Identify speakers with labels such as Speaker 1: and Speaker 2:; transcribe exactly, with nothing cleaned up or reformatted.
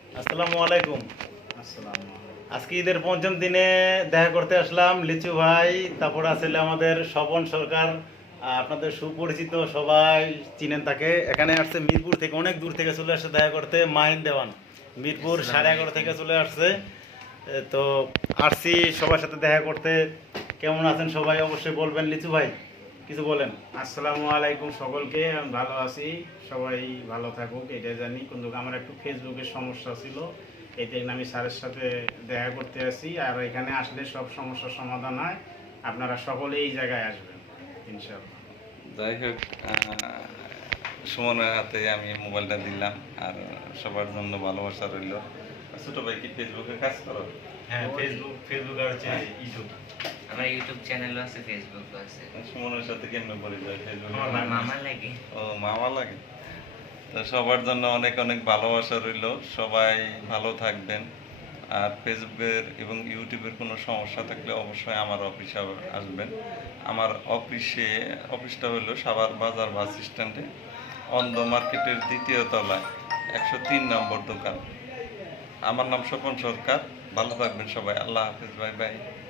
Speaker 1: আসসালামু আলাইকুম।
Speaker 2: আসসালামু
Speaker 1: আজকে ঈদের পঞ্চম দিনে দেখা করতে আসলাম লিচু ভাই, তারপর আসলে আমাদের স্বপন সরকার। আহ, আপনাদের সুপরিচিত, সবাই চিনেন তাকে। এখানে আসছে মিরপুর থেকে, অনেক দূর থেকে চলে আসছে দেখা করতে। মাহিন দেওয়ান মিরপুর সাড়ে এগারো থেকে চলে আসছে। এ, তো আসছি সবার সাথে দেখা করতে। কেমন আছেন সবাই অবশ্যই বলবেন। লিচু ভাই কিছু বলেন।
Speaker 2: আসসালামু আলাইকুম সকলকে। আমি ভালো আছি, সবাই ভালো থাকুক এটা জানি, কিন্তু আমার একটু ফেসবুকের সমস্যা ছিল, এই জন্য আমি স্যারের সাথে দেখা করতে আসি। আর এখানে আসলে সব সমস্যার সমাধান হয়, আপনারা সকলে এই জায়গায় আসবেন ইনশাআল্লাহ।
Speaker 3: যাই হোক, আহ, সুমনের হাতে আমি মোবাইলটা দিলাম, আর সবার জন্য ভালোবাসা রইল। ছোট ভাই কি ফেসবুকে কাজ করো?
Speaker 1: হ্যাঁ, ফেসবুক ফেসবুক আর হচ্ছে ইউটিউব।
Speaker 4: আমার ইউটিউব চ্যানেলও আছে, ফেসবুকও আছে।
Speaker 3: সুমনের সাথে কেমন পরিচয় ফেসবুকে?
Speaker 4: আমার মামা লাগে।
Speaker 3: ও মামা লাগে। তো সবার জন্য অনেক অনেক ভালোবাসা রইল, সবাই ভালো থাকবেন। আর ফেসবুকের এবং ইউটিউবের কোনো সমস্যা থাকলে অবশ্যই আমার অফিসে আসবেন। আমার অফিসে অফিসটা হলো সাভার বাজার বাস স্ট্যান্ডে, অন্ধ মার্কেটের দ্বিতীয় তলায়, একশো তিন নম্বর দোকান। আমার নাম স্বপন সরকার। ভালো থাকবেন সবাই। আল্লাহ হাফেজ, বাই বাই।